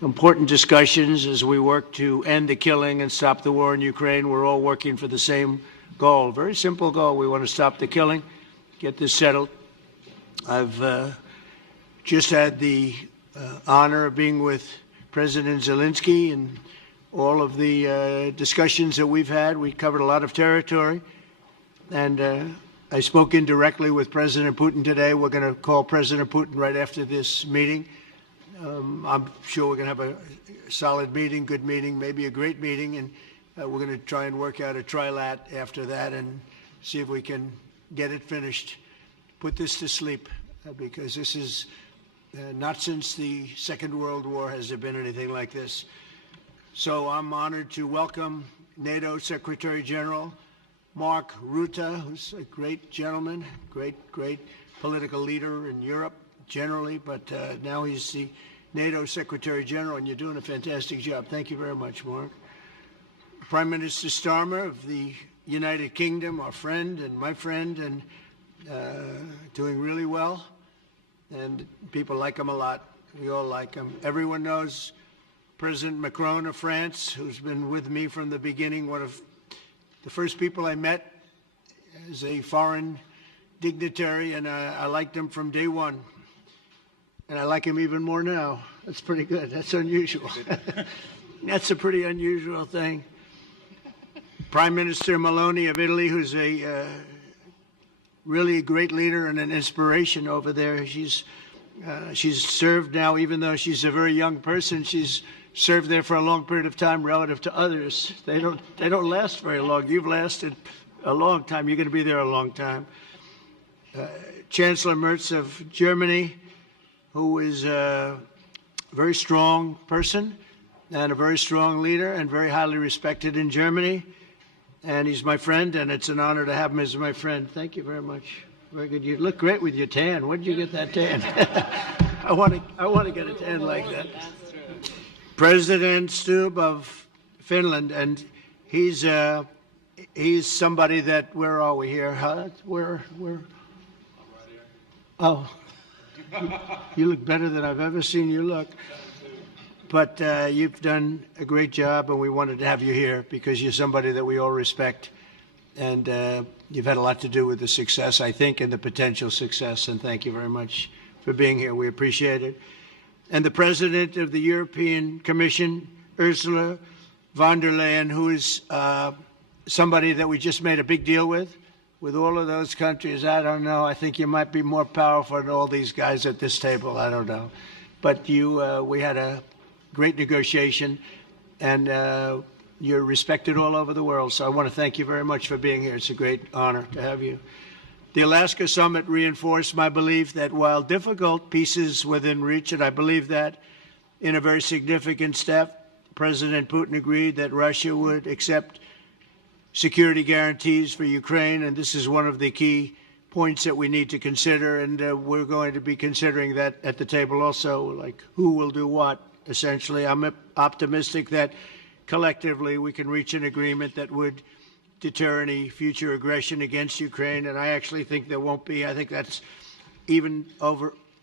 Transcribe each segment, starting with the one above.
important discussions as we work to end the killing and stop the war in Ukraine. We're all working for the same goal, very simple goal. We want to stop the killing, get this settled. I've just had the honor of being with President Zelensky and all of the discussions that we've had. We covered a lot of territory, and I spoke indirectly with President Putin today. We're going to call President Putin right after this meeting. I'm sure we're going to have a solid meeting, good meeting, maybe a great meeting, and we're going to try and work out a trilat after that and see if we can get it finished, put this to sleep, because this is not since the Second World War has there been anything like this. So I'm honored to welcome NATO Secretary General Mark Rutte, who's a great gentleman, great political leader in Europe generally, but now he's the NATO Secretary General, and you're doing a fantastic job. Thank you very much, Mark. Prime Minister Starmer of the United Kingdom, our friend and my friend, and doing really well, and people like him a lot. We all like him. Everyone knows President Macron of France, who's been with me from the beginning, one of the first people I met as a foreign dignitary, and I liked him from day one. And I like him even more now. That's pretty good. That's unusual. That's a pretty unusual thing. Prime Minister Meloni of Italy, who's a really a great leader and an inspiration over there. She's served now, even though she's a very young person, she's served there for a long period of time relative to others. They don't last very long. You've lasted a long time. You're going to be there a long time. Chancellor Merz of Germany, who is a very strong person and a very strong leader and very highly respected in Germany. And he's my friend, and it's an honor to have him as my friend. Thank you very much. Very good. You look great with your tan. Where did you get that tan? I want to get a tan like that. President Stubb of Finland, and he's somebody that, where are we here? Huh? Where? Oh, you look better than I've ever seen you look. But you've done a great job, and we wanted to have you here because you're somebody that we all respect, and you've had a lot to do with the success, I think, and the potential success, and thank you very much for being here. We appreciate it. And the President of the European Commission, Ursula von der Leyen, who is somebody that we just made a big deal with all of those countries. I don't know. I think you might be more powerful than all these guys at this table. I don't know. But we had a great negotiation, and you're respected all over the world. So I want to thank you very much for being here. It's a great honor to have you. The Alaska Summit reinforced my belief that while difficult, peace is within reach, and I believe that in a very significant step, President Putin agreed that Russia would accept security guarantees for Ukraine, and this is one of the key points that we need to consider, and we're going to be considering that at the table also, like who will do what, essentially. I'm optimistic that collectively we can reach an agreement that would deter any future aggression against Ukraine, and I actually think there won't be. I think that's even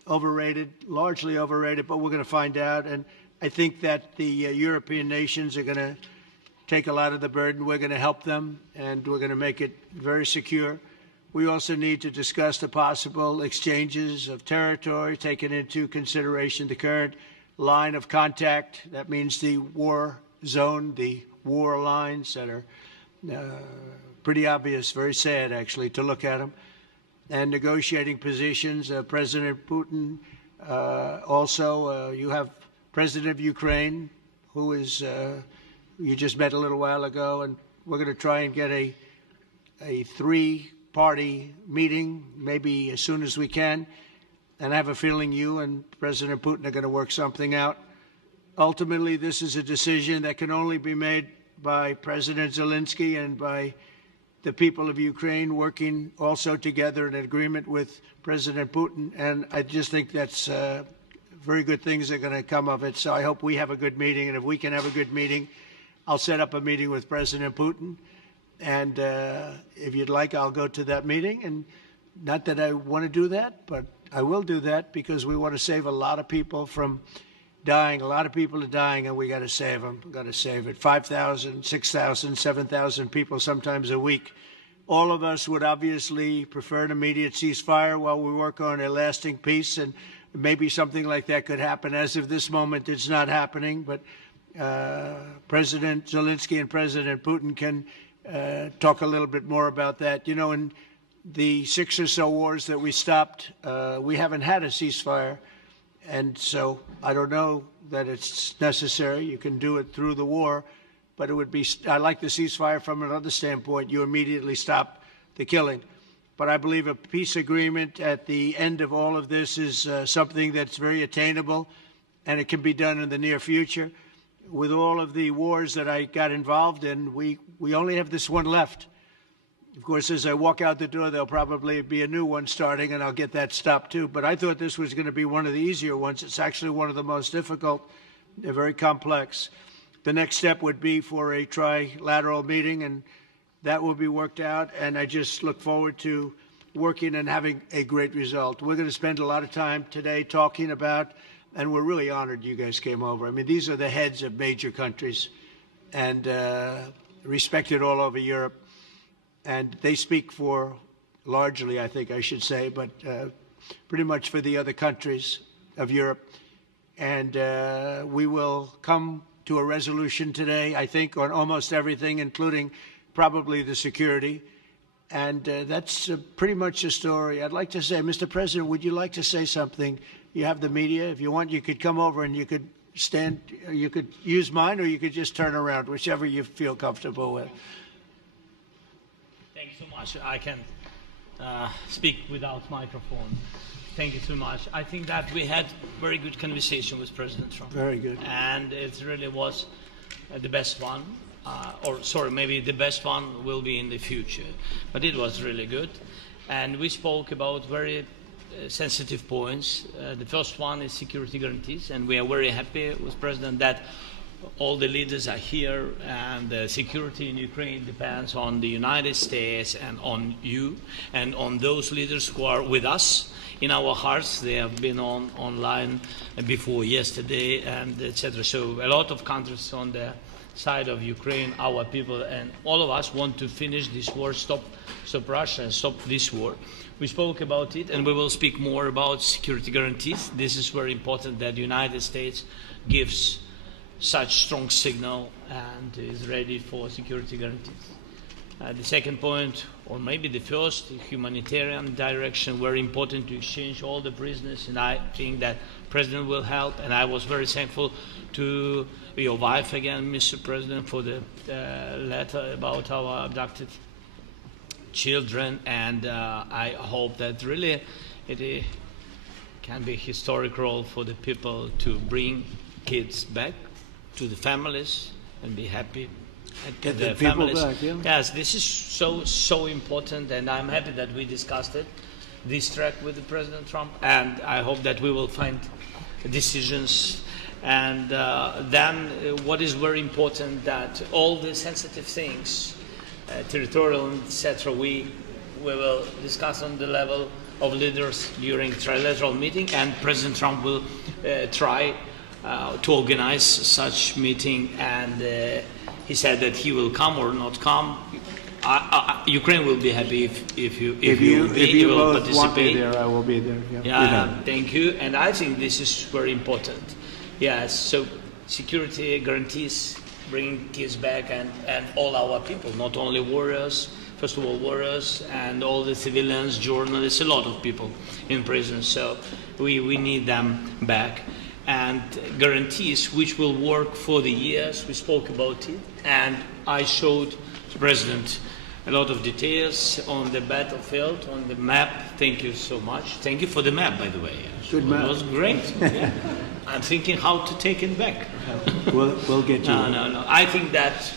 overrated, largely overrated, but we're going to find out. And I think that the European nations are going to take a lot of the burden. We're going to help them, and we're going to make it very secure. We also need to discuss the possible exchanges of territory, taking into consideration the current line of contact. That means the war zone, the war lines that are pretty obvious, very sad, actually, to look at them. And negotiating positions. President Putin, also, you have President of Ukraine, who is, you just met a little while ago, and we're going to try and get a three-party meeting, maybe as soon as we can. And I have a feeling you and President Putin are going to work something out. Ultimately, this is a decision that can only be made by President Zelensky and by the people of Ukraine working also together in agreement with President Putin. And I just think that's very good things are going to come of it. So I hope we have a good meeting. And if we can have a good meeting, I'll set up a meeting with President Putin. And if you'd like, I'll go to that meeting. And not that I want to do that, but I will do that because we want to save a lot of people from dying. A lot of people are dying, and we got to save them. Got to save it. 5,000, 6,000, 7,000 people sometimes a week. All of us would obviously prefer an immediate ceasefire while we work on a lasting peace, and maybe something like that could happen. As of this moment, it's not happening, but President Zelensky and President Putin can talk a little bit more about that. You know, in the 6 or so wars that we stopped, we haven't had a ceasefire, and so I don't know that it's necessary. You can do it through the war, but it would be, I like the ceasefire from another standpoint. You immediately stop the killing. But I believe a peace agreement at the end of all of this is something that's very attainable, and it can be done in the near future. With all of the wars that I got involved in, we only have this one left. Of course, as I walk out the door, there'll probably be a new one starting, and I'll get that stopped too. But I thought this was going to be one of the easier ones. It's actually one of the most difficult. They're very complex. The next step would be for a trilateral meeting, and that will be worked out. And I just look forward to working and having a great result. We're going to spend a lot of time today talking about, and we're really honored you guys came over. I mean, these are the heads of major countries and respected all over Europe. And they speak for, largely, I think I should say, but pretty much for the other countries of Europe. And we will come to a resolution today, I think, on almost everything, including probably the security. And that's pretty much the story. I'd like to say, Mr. President, would you like to say something? You have the media. If you want, you could come over and you could stand, you could use mine, or you could just turn around, whichever you feel comfortable with. Thank you so much. I can speak without microphone. Thank you so much. I think that we had very good conversation with President Trump. Very good. And it really was the best one. Or sorry, maybe the best one will be in the future. But it was really good. And we spoke about very sensitive points. The first one is security guarantees. And we are very happy with President that all the leaders are here, and the security in Ukraine depends on the United States and on you and on those leaders who are with us in our hearts. They have been online before yesterday, and etc. So a lot of countries on the side of Ukraine, our people, and all of us want to finish this war, stop Russia and stop this war. We spoke about it, and we will speak more about security guarantees. This is very important that the United States gives such strong signal and is ready for security guarantees. The second point, or maybe the first, the humanitarian direction, very important to exchange all the prisoners, and I think that President will help. And I was very thankful to your wife again, Mr. President, for the letter about our abducted children, and I hope that really it can be a historic role for the people to bring kids back to the families and be happy. Get the people back, yeah. Yes, this is so important, and I'm happy that we discussed it, this track with the President Trump, and I hope that we will find decisions. And then what is very important, that all the sensitive things, territorial, etc., we will discuss on the level of leaders during trilateral meeting, and President Trump will try to organize such meeting, and he said that he will come or not come. Ukraine will be happy if you will both participate. Want me there, I will be there. Yeah, thank you. And I think this is very important. Yes, so security guarantees, bringing kids back, and all our people, not only warriors, first of all warriors, and all the civilians, journalists, a lot of people in prison. So we need them back. And guarantees which will work for the years. We spoke about it, and I showed the President a lot of details on the battlefield, on the map. Thank you so much. Thank you for the map, by the way. Good map. It was great. Yeah. I'm thinking how to take it back. We'll get you. No. I think that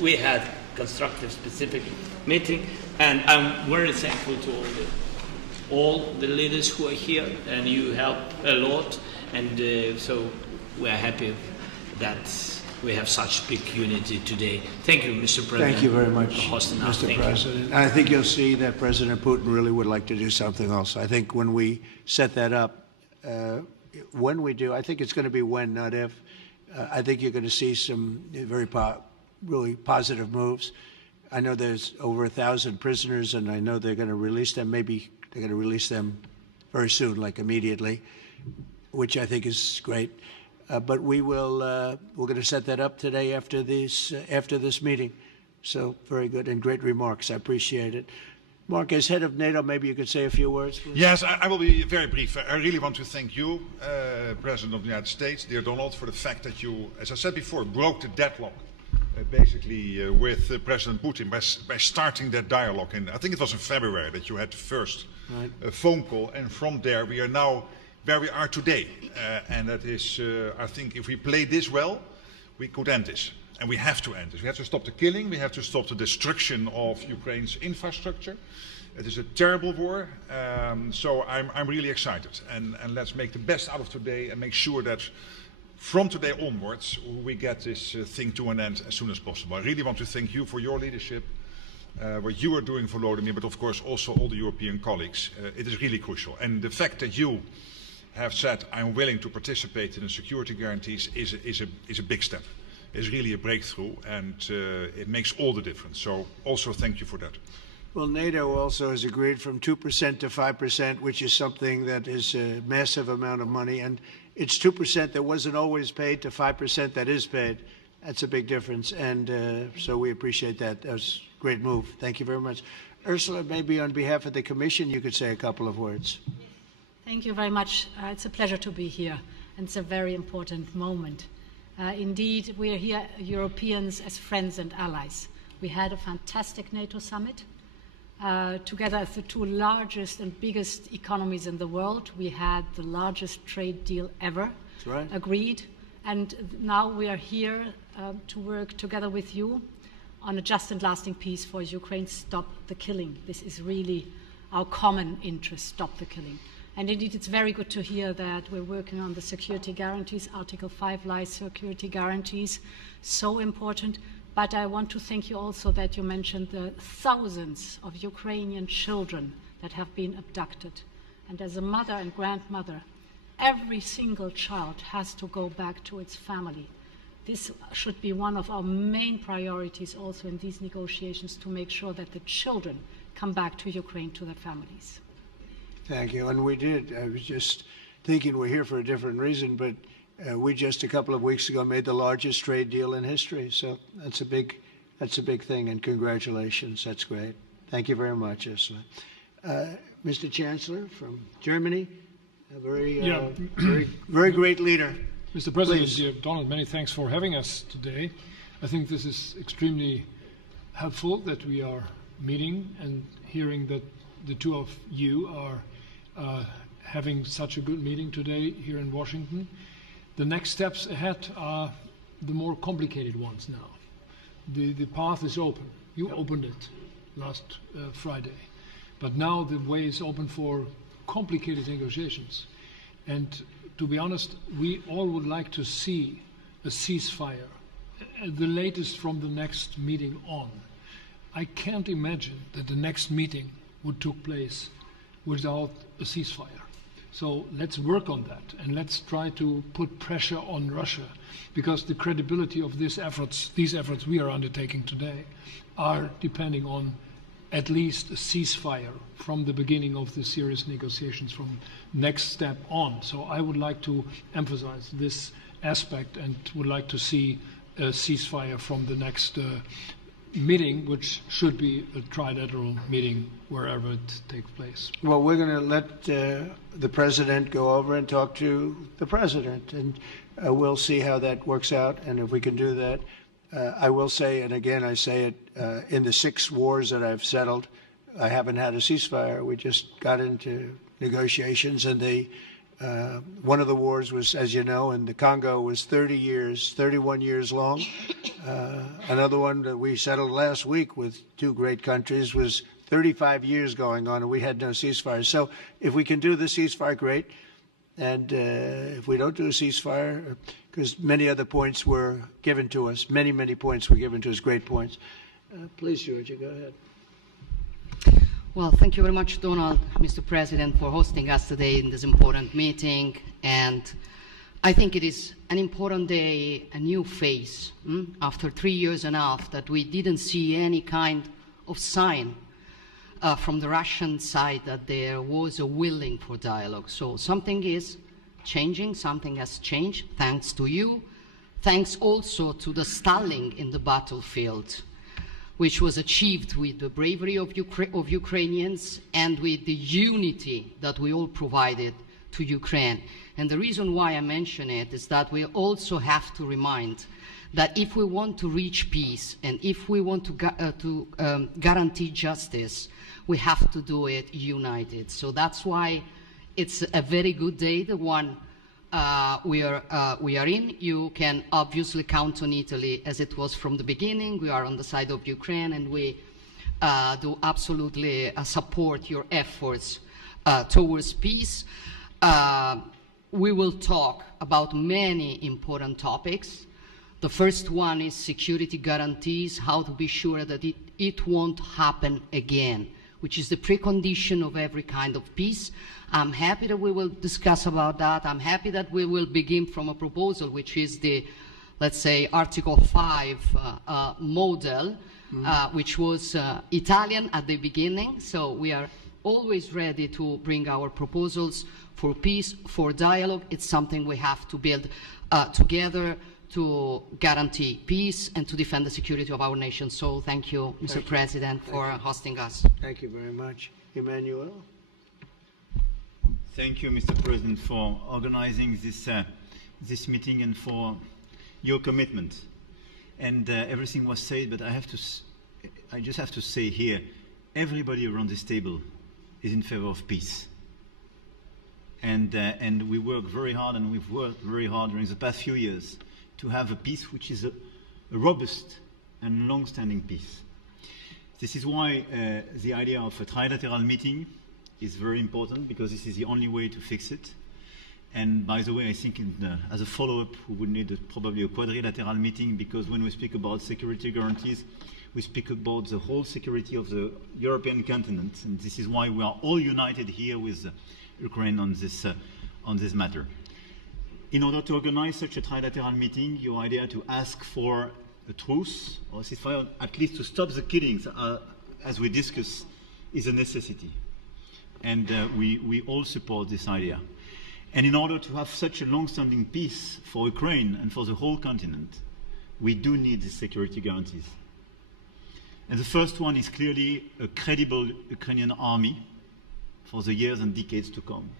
we had constructive, specific meeting, and I'm very thankful to all the leaders who are here, and you help a lot. And so we are happy that we have such big unity today. Thank you, Mr. President. Thank you very much, Mr. President. And I think you'll see that President Putin really would like to do something else. I think when we set that up, when we do, I think it's going to be when, not if. I think you're going to see some really positive moves. I know there's over 1,000 prisoners, and I know they're going to release them. Maybe they're going to release them very soon, like immediately, which I think is great. But we're going to set that up today after this meeting. So very good and great remarks. I appreciate it. Mark, as head of NATO, maybe you could say a few words, please. Yes, I will be very brief. I really want to thank you, President of the United States, dear Donald, for the fact that you, as I said before, broke the deadlock basically with President Putin by starting that dialogue. And I think it was in February that you had the first phone call, and from there we are now where we are today. And that is, I think, if we play this well, we could end this. And we have to end this. We have to stop the killing. We have to stop the destruction of Ukraine's infrastructure. It is a terrible war. So I'm really excited. And let's make the best out of today and make sure that from today onwards we get this thing to an end as soon as possible. I really want to thank you for your leadership, what you are doing for Volodymyr, but of course also all the European colleagues. It is really crucial. And the fact that you have said, I'm willing to participate in the security guarantees is a big step. It's really a breakthrough, and it makes all the difference. So also thank you for that. Well, NATO also has agreed from 2% to 5%, which is something that is a massive amount of money. And it's 2% that wasn't always paid to 5% that is paid. That's a big difference. And so we appreciate that. That was a great move. Thank you very much. Ursula, maybe on behalf of the Commission, you could say a couple of words. Thank you very much. It's a pleasure to be here, and it's a very important moment. Indeed, we are here, Europeans, as friends and allies. We had a fantastic NATO summit. Together as the two largest and biggest economies in the world, we had the largest trade deal ever agreed. And now we are here to work together with you on a just and lasting peace for Ukraine. Stop the killing. This is really our common interest, stop the killing. And indeed, it's very good to hear that we're working on the security guarantees, Article 5 lies security guarantees, so important. But I want to thank you also that you mentioned the thousands of Ukrainian children that have been abducted. And as a mother and grandmother, every single child has to go back to its family. This should be one of our main priorities also in these negotiations, to make sure that the children come back to Ukraine, to their families. Thank you. And we did. I was just thinking we're here for a different reason, but we just a couple of weeks ago made the largest trade deal in history. So that's a big thing, and congratulations. That's great. Thank you very much, Ursula. Mr. Chancellor from Germany, a very great leader. Mr. President, Please. dear Donald, many thanks for having us today. I think this is extremely helpful that we are meeting and hearing that the two of you are having such a good meeting today here in Washington. The next steps ahead are the more complicated ones now. The path is open. You opened it last Friday. But now the way is open for complicated negotiations. And to be honest, we all would like to see a ceasefire, the latest from the next meeting on. I can't imagine that the next meeting would take place without a ceasefire. So let's work on that, and let's try to put pressure on Russia, because the credibility of these efforts we are undertaking today are depending on at least a ceasefire from the beginning of the serious negotiations from next step on. So I would like to emphasize this aspect and would like to see a ceasefire from the next meeting, which should be a trilateral meeting wherever it takes place. Well, we're going to let the president go over and talk to the president, and we'll see how that works out, and if we can do that. I will say, and again I say it, in the 6 wars that I've settled, I haven't had a ceasefire. We just got into negotiations, and one of the wars was, as you know, in the Congo was 31 years long. Another one that we settled last week with 2 great countries was 35 years going on, and we had no ceasefire. So if we can do the ceasefire, great. And if we don't do a ceasefire, because many other points were given to us, many points were given to us, great points. Please, Georgia, go ahead. Well, thank you very much, Donald, Mr. President, for hosting us today in this important meeting. And I think it is an important day, a new phase, after 3 years and a half that we didn't see any kind of sign from the Russian side that there was a willing for dialogue. So something is changing, something has changed, thanks to you. Thanks also to the stalling in the battlefield, which was achieved with the bravery of Ukrainians and with the unity that we all provided to Ukraine. And the reason why I mention it is that we also have to remind that if we want to reach peace and if we want to guarantee justice, we have to do it united. So that's why it's a very good day, the one we are in. You can obviously count on Italy as it was from the beginning. We are on the side of Ukraine, and we do absolutely support your efforts towards peace. We will talk about many important topics. The first one is security guarantees, how to be sure that it won't happen again, which is the precondition of every kind of peace. I'm happy that we will discuss about that. I'm happy that we will begin from a proposal, which is the, let's say, Article 5 model, which was Italian at the beginning. So we are always ready to bring our proposals for peace, for dialogue. It's something we have to build together to guarantee peace and to defend the security of our nation. So thank you, Mr. President, for hosting us. Thank you very much. Emmanuel? Thank you, Mr. President, for organizing this meeting and for your commitment. And everything was said, but I just have to say here, everybody around this table is in favor of peace. And we work very hard, and we've worked very hard during the past few years to have a peace which is a robust and long-standing peace. This is why the idea of a trilateral meeting is very important, because this is the only way to fix it. And by the way, I think as a follow-up, we would need probably a quadrilateral meeting, because when we speak about security guarantees, we speak about the whole security of the European continent. And this is why we are all united here with Ukraine on this matter. In order to organize such a trilateral meeting, your idea to ask for a truce or ceasefire, at least to stop the killings, as we discussed, is a necessity. And we all support this idea. And in order to have such a long-standing peace for Ukraine and for the whole continent, we do need these security guarantees. And the first one is clearly a credible Ukrainian army for the years and decades to come.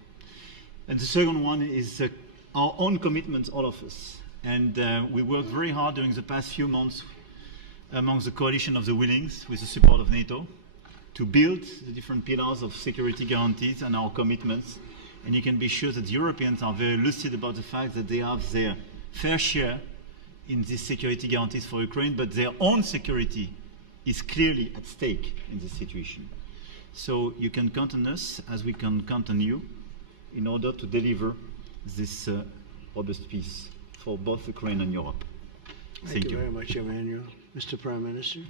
And the second one is our own commitment, all of us. And we worked very hard during the past few months amongst the coalition of the willings, with the support of NATO, to build the different pillars of security guarantees and our commitments. And you can be sure that the Europeans are very lucid about the fact that they have their fair share in these security guarantees for Ukraine, but their own security is clearly at stake in this situation. So you can count on us, as we can count on you, in order to deliver this robust peace for both Ukraine and Europe. Thank you very much, Emmanuel. Mr. Prime Minister?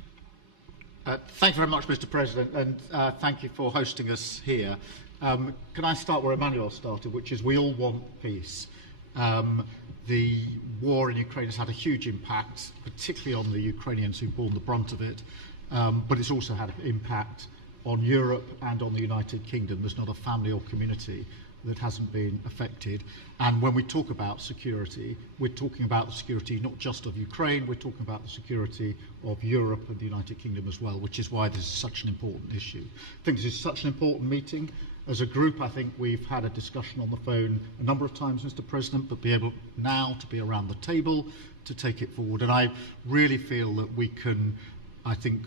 Thank you very much, Mr. President, and thank you for hosting us here. Can I start where Emmanuel started, which is we all want peace. The war in Ukraine has had a huge impact, particularly on the Ukrainians who've borne the brunt of it, but it's also had an impact on Europe and on the United Kingdom. There's not a family or community that hasn't been affected. And when we talk about security, we're talking about the security not just of Ukraine, we're talking about the security of Europe and the United Kingdom as well, which is why this is such an important issue. I think this is such an important meeting. As a group, I think we've had a discussion on the phone a number of times, Mr. President, but be able now to be around the table to take it forward. And I really feel that we can, I think,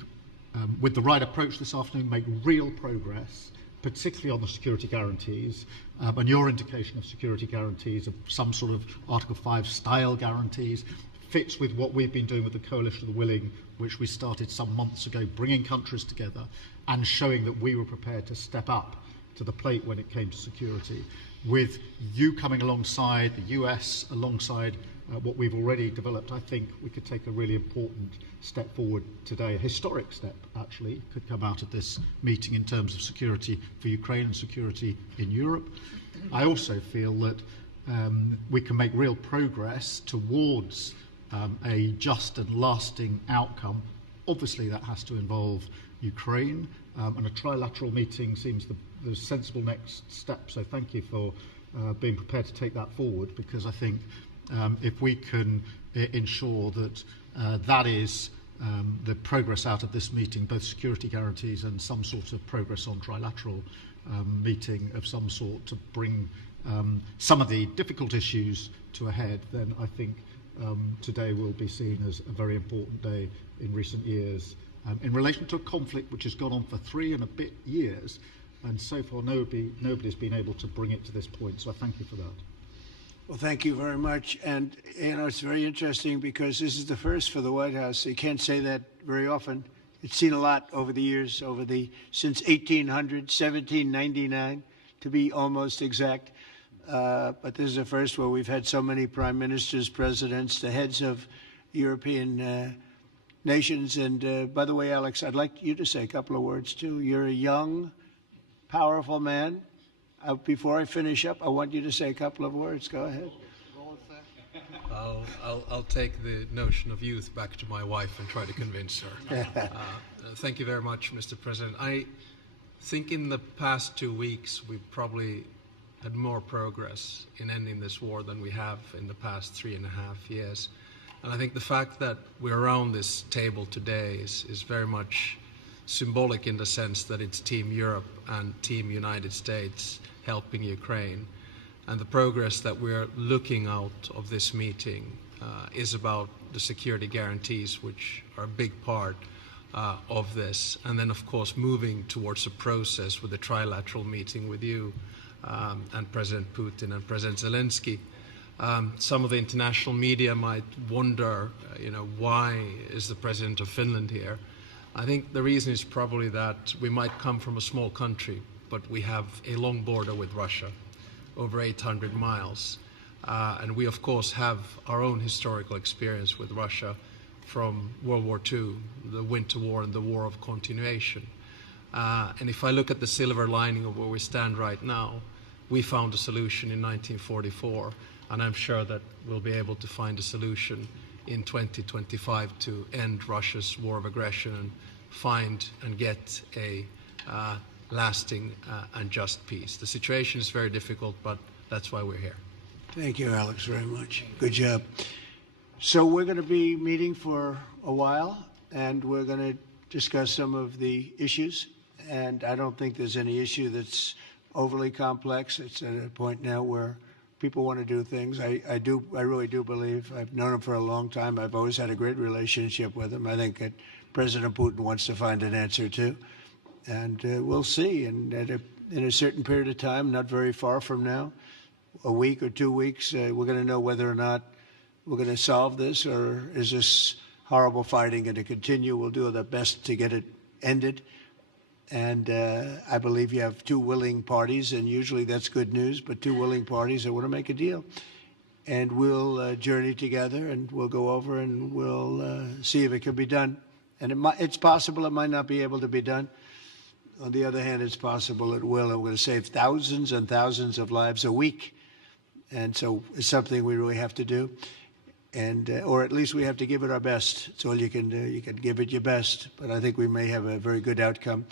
with the right approach this afternoon, make real progress, particularly on the security guarantees, and your indication of security guarantees, of some sort of Article 5 style guarantees, fits with what we've been doing with the Coalition of the Willing, which we started some months ago, bringing countries together and showing that we were prepared to step up to the plate when it came to security, with you coming alongside, the US alongside what we've already developed, I think we could take a really important step forward today. A historic step, actually, could come out of this meeting in terms of security for Ukraine and security in Europe. I also feel that we can make real progress towards a just and lasting outcome. Obviously, that has to involve Ukraine, and a trilateral meeting seems the sensible next step. So thank you for being prepared to take that forward, because I think if we can ensure that that is the progress out of this meeting, both security guarantees and some sort of progress on trilateral meeting of some sort to bring some of the difficult issues to a head, then I think today will be seen as a very important day in recent years in relation to a conflict which has gone on for 3 and a bit years, and so far nobody's been able to bring it to this point. So I thank you for that. Well, thank you very much. And, you know, it's very interesting because this is the first for the White House. You can't say that very often. It's seen a lot over the years, since 1800, 1799, to be almost exact. But this is the first where we've had so many prime ministers, presidents, the heads of European nations. And by the way, Alex, I'd like you to say a couple of words, too. You're a young, powerful man. Before I finish up, I want you to say a couple of words. Go ahead. I'll take the notion of youth back to my wife and try to convince her. Thank you very much, Mr. President. I think in the past 2 weeks, we've probably had more progress in ending this war than we have in the past 3.5 years. And I think the fact that we're around this table today is very much symbolic in the sense that it's Team Europe and Team United States helping Ukraine. And the progress that we're looking out of this meeting is about the security guarantees, which are a big part of this. And then, of course, moving towards a process with a trilateral meeting with you and President Putin and President Zelensky. Some of the international media might wonder, why is the President of Finland here? I think the reason is probably that we might come from a small country, but we have a long border with Russia, over 800 miles. And we, of course, have our own historical experience with Russia from World War II, the Winter War and the War of Continuation. And if I look at the silver lining of where we stand right now, we found a solution in 1944, and I'm sure that we'll be able to find a solution in 2025 to end Russia's war of aggression and find and get a lasting and just peace. The situation is very difficult, but that's why we're here. Thank you, Alex, very much. Good job. So we're going to be meeting for a while, and we're going to discuss some of the issues. And I don't think there's any issue that's overly complex. It's at a point now where people want to do things. I really do believe. I've known him for a long time. I've always had a great relationship with him. I think that President Putin wants to find an answer too, and we'll see. And in a certain period of time, not very far from now, a week or 2 weeks, we're going to know whether or not we're going to solve this, or is this horrible fighting going to continue. We'll do our best to get it ended. And I believe you have 2 willing parties, and usually that's good news, but 2 willing parties that want to make a deal. And we'll journey together, and we'll go over, and we'll see if it can be done. And it's possible it might not be able to be done. On the other hand, it's possible it will. And we're going to save thousands and thousands of lives a week. And so it's something we really have to do. And or at least we have to give it our best. It's all you can do. You can give it your best. But I think we may have a very good outcome.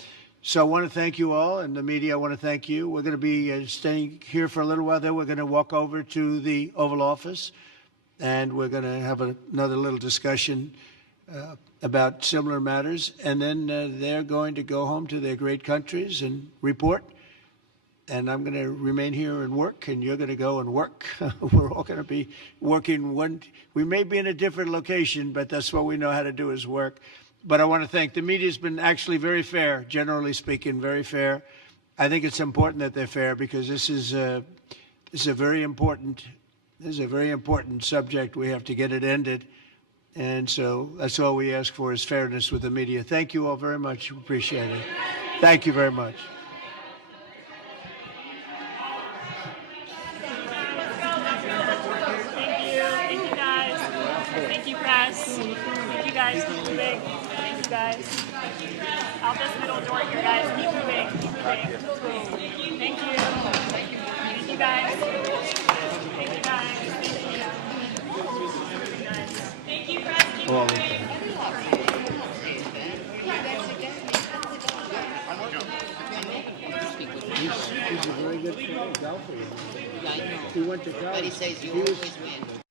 So I want to thank you all, and the media, I want to thank you. We're going to be staying here for a little while. Then we're going to walk over to the Oval Office, and we're going to have another little discussion about similar matters. And then they're going to go home to their great countries and report. And I'm going to remain here and work, and you're going to go and work. We're all going to be working. We may be in a different location, but that's what we know how to do is work. But I want to thank the media. Has been actually very fair, generally speaking, very fair. I think it's important that they're fair because this is a very important subject. We have to get it ended, and so that's all we ask for is fairness with the media. Thank you all very much. Appreciate it. Thank you very much. Thank you, guys. press. Thank you guys. Keep moving. Thank you guys. Out this middle door here, guys. Keep moving. Keep moving. Thank you. Thank you guys. Thank you guys. Thank you, President. He's a very good golfer. Yeah, I know. He went to But he college. says you He was- always win.